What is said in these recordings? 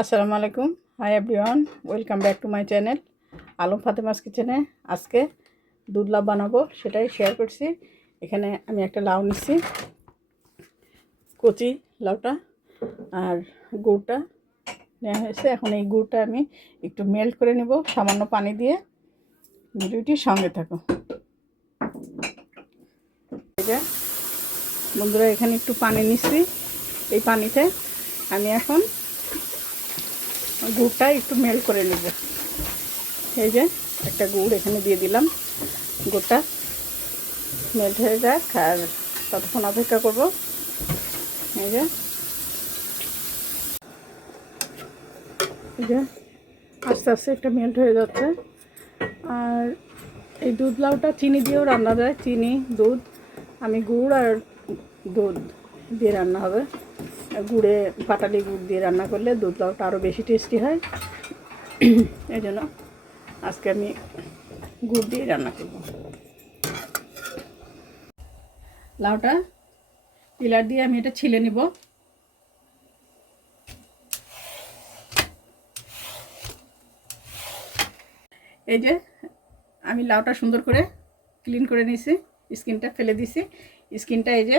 আসসালামু আলাইকুম। Hi everyone, welcome back to my channel Alam Fatema's কিচেনে। আজকে দুধ লাউ বানাবো, সেটাই শেয়ার করছি। এখানে আমি একটা লাউ নিচ্ছি, কচি লাউটা, আর গুড়টা নেওয়া হয়েছে। এখন এই গুড়টা আমি একটু মেল্ট করে নেব সামান্য পানি দিয়ে। ভিডিওটির সঙ্গে থাকো। বন্ধুরা, এখানে একটু পানি নিচ্ছি। এই পানিতে আমি এখন গুড়টা একটু মেল্ট করে নেব। এই যে একটা গুড় এখানে দিয়ে দিলাম। গুড়টা মেল্ট হয়ে যাক, আর ততক্ষণ অপেক্ষা করব। এই যে আস্তে আস্তে একটা মেল্ট হয়ে যাচ্ছে। আর এই দুধ লাউটা চিনি দিয়েও রান্না যায়, চিনি দুধ। আমি গুড় আর দুধ দিয়ে রান্না হবে। গুড়ে পাটালি গুড় দিয়ে রান্না করলে দুধ লাউটা আরও বেশি টেস্টি হয়। এই জন্য আজকে আমি গুড় দিয়ে রান্না করব। লাউটা পিলার দিয়ে আমি এটা ছিলে নিব। এই যে আমি লাউটা সুন্দর করে ক্লিন করে নিয়েছি, স্কিনটা ফেলে দিছি। স্কিনটা এই যে,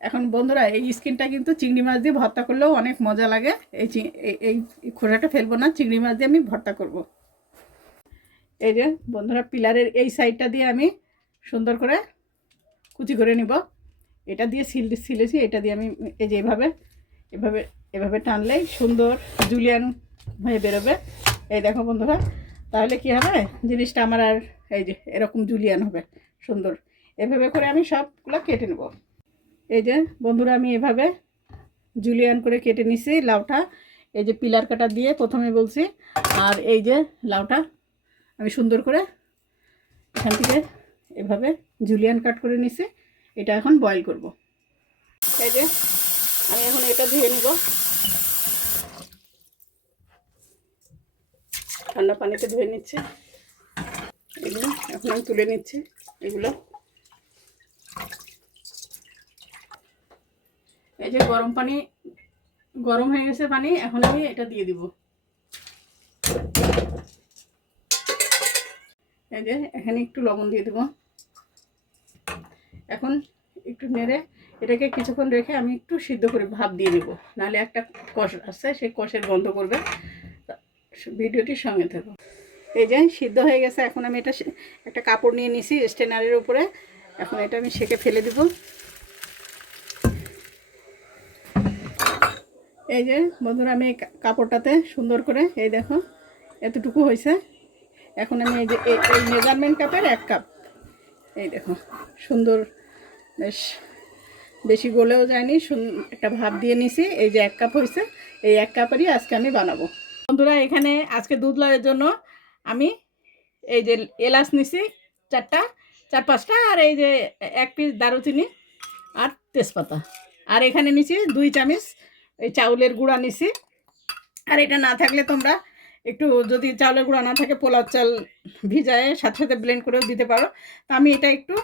এখন বন্ধুরা এই স্কিনটা কিন্তু চিংড়ি মাছ দিয়ে ভর্তা করলেও অনেক মজা লাগে। এই খোসাটা ফেলবো না, চিংড়ি মাছ দিয়ে আমি ভর্তা করব। এই যে বন্ধুরা, পিলারের এই সাইডটা দিয়ে আমি সুন্দর করে কুচি করে নিব। এটা দিয়ে ছিলেছি, এটা দিয়ে আমি এই যে এভাবে এভাবে এভাবে টানলেই সুন্দর জুলিয়ান হয়ে বেরোবে। এই দেখো বন্ধুরা, তাহলে কি হবে, জিনিসটা আমার আর এই যে এরকম জুলিয়ান হবে সুন্দর। এভাবে করে আমি সবগুলো কেটে নেব। এই যে বন্ধুরা, আমি এভাবে জুলিয়ান করে কেটে নিছি লাউটা। এই যে পিলার কাটা দিয়ে প্রথমে বলছি, আর এই যে লাউটা আমি সুন্দর করে এখান থেকে এভাবে জুলিয়ান কাট করে নিছি। এটা এখন বয়েল করব। এই যে আমি এখন এটা ধুয়ে নিব ঠান্ডা পানিতে, ধুয়ে নিচ্ছি। এগুলো এখন আমি তুলে নিচ্ছি। এগুলো এই যে গরম হয়ে গেছে পানি, এখন আমি এটা দিয়ে দিব। এই যে এখানে একটু লবণ দিয়ে দেব। এখন একটু নেড়ে এটাকে কিছুক্ষণ রেখে আমি একটু সিদ্ধ করে ভাপ দিয়ে নেব, নাহলে একটা কষ আসছে, সেই কষের গন্ধ করবে। ভিডিওটির সঙ্গে থাকো। এই যে সিদ্ধ হয়ে গেছে। এখন আমি এটা একটা কাপড় নিয়ে নিছি স্ট্রেনারের উপরে। এখন এটা আমি সেকে ফেলে দিব। এই যে বন্ধুরা, আমি এই কাপড়টাতে সুন্দর করে এই দেখো এতটুকু হয়েছে। এখন আমি এই যে এই মেজারমেন্ট কাপের 1 কাপ, এই দেখো সুন্দর, বেশ বেশি গলেও যায়নি, একটা ভাপ দিয়ে নিছি। এই যে 1 কাপ হয়েছে, এই 1 কাপেরই আজকে আমি বানাবো। বন্ধুরা, এখানে আজকে দুধ লাউয়ের জন্য আমি এই যে এলাচ নিছি 4-5টা, আর এই যে 1 পিস দারুচিনি আর তেজপাতা। আর এখানে নিছি 2 চামচ এই চাউলের গুঁড়া নিছি। আর এটা না থাকলে তোমরা একটু, যদি চাউলের গুঁড়া না থাকে, পোলাও চাল ভিজায় সাথে সাথে ব্লেন্ড করেও দিতে পারো। তা আমি এটা একটু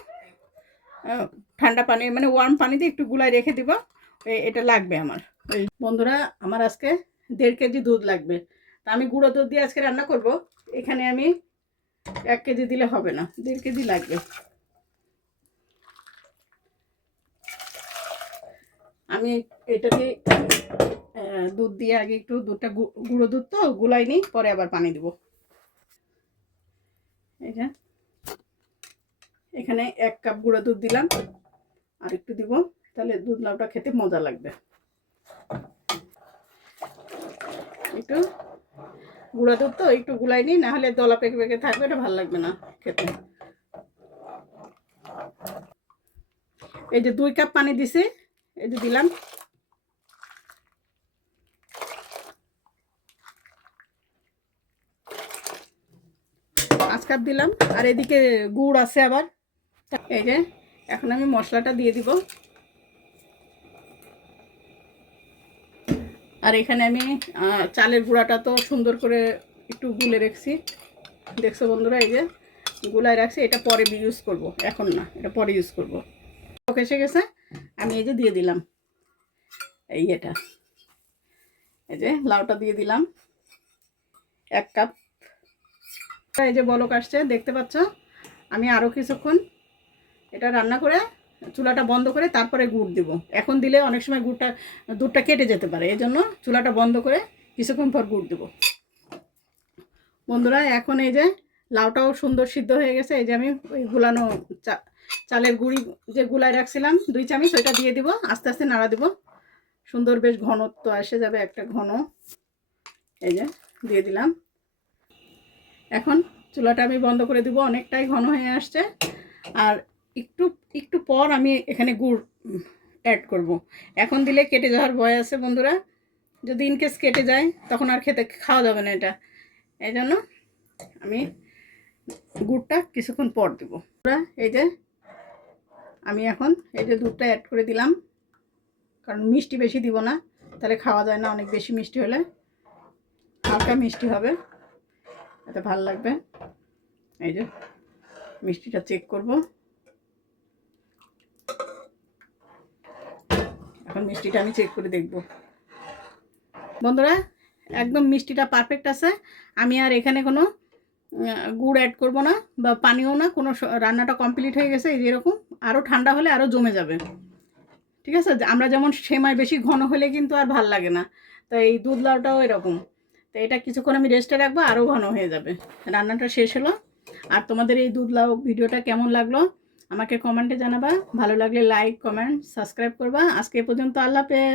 ঠান্ডা পানি, মানে ওয়ার্ম পানিতে একটু গুলায় রেখে দিব। এটা লাগবে আমার। এই বন্ধুরা, আমার আজকে 1.5 কেজি দুধ লাগবে। তা আমি গুঁড়ো দুধ দিয়ে আজকে রান্না করব। এখানে আমি 1 কেজি দিলে হবে না, 1.5 কেজি লাগবে। আমি এটা দিয়ে দুধ দিয়ে আগে একটু দুধটা গুঁড়ো দুধ তো গুলাই নিই, পরে আবার পানি দেব। এই যে এখানে 1 কাপ গুঁড়ো দুধ দিলাম, আর একটু দিব, তাহলে দুধ লাউটা খেতে মজা লাগবে। একটু গুঁড়া দুধ তো একটু গুলাই নিই, না হলে দলা পেকে পেকে থাকবে, এটা ভালো লাগবে না খেতে। এই যে 2 কাপ পানি দিছি, এই যে দিলাম। কাপ দিলাম, আর এদিকে গুড় আছে আবার। এই যে এখন আমি মশলাটা দিয়ে দিব। আর এখানে আমি চালের গুঁড়াটা তো সুন্দর করে একটু গুলে রেখেছি, দেখছো বন্ধুরা। এই যে গুলায় রাখছি, এটা পরে ইউজ করব, এখন না, এটা পরে ইউজ করব। এসে গেছে, আমি এই যে দিয়ে দিলাম এটা। এই যে লাউটা দিয়ে দিলাম 1 কাপ। এই যে বলক আসছে দেখতে পাচ্ছ। আমি আরও কিছুক্ষণ এটা রান্না করে চুলাটা বন্ধ করে তারপরে গুড় দিব। এখন দিলে অনেক সময় দুধটা কেটে যেতে পারে, এই জন্য চুলাটা বন্ধ করে কিছুক্ষণ পর গুড় দেব। বন্ধুরা এখন এই যে লাউটাও সুন্দর সিদ্ধ হয়ে গেছে। এই যে আমি ওই গুলানো চালের গুঁড়ি যে গুলায় রাখছিলাম 2 চামচ, ওইটা দিয়ে দিব। আস্তে আস্তে নাড়া দিব, সুন্দর বেশ ঘনত্ব এসে যাবে, একটা ঘন। এই যে দিয়ে দিলাম। এখন চুলাটা আমি বন্ধ করে দিব, অনেকটাই ঘন হয়ে আসছে। আর একটু একটু পর আমি এখানে গুড় অ্যাড করব। এখন দিলে কেটে যাওয়ার ভয় আছে বন্ধুরা, যদি ইনকেস কেটে যায় তখন আর খাওয়া যাবে না এটা। এই জন্য আমি গুড়টা কিছুক্ষণ পর দিব। এই যে আমি এখন এই যে দুধটা অ্যাড করে দিলাম, কারণ মিষ্টি বেশি দিব না, তাহলে খাওয়া যায় না। অনেক বেশি মিষ্টি হলে হালকা মিষ্টি হবে, এতে ভালো লাগবে। এই যে মিষ্টিটা চেক করব। এখন মিষ্টিটা আমি চেক করে দেখব। বন্ধুরা একদম মিষ্টিটা পারফেক্ট আছে। আমি আর এখানে কোনো গুড় অ্যাড করব না বা পানিও না, কোনো। রান্নাটা কমপ্লিট হয়ে গেছে। এই যেরকম আরও ঠান্ডা হলে আরও জমে যাবে, ঠিক আছে। আমরা যেমন সেমাই বেশি ঘন হলে কিন্তু আর ভাল লাগে না, তো এই দুধ লাউটাও এরকম। তো এটা কিছুক্ষণ আমি রেস্টে রাখবো, আরও ঘন হয়ে যাবে। রান্নাটা শেষ হলো। আর তোমাদের এই দুধ লাউ ভিডিওটা কেমন লাগলো আমাকে কমেন্টে জানাবা। ভালো লাগলে লাইক, কমেন্ট, সাবস্ক্রাইব করবা। আজকে এ পর্যন্ত। আল্লাহ হাফেজ।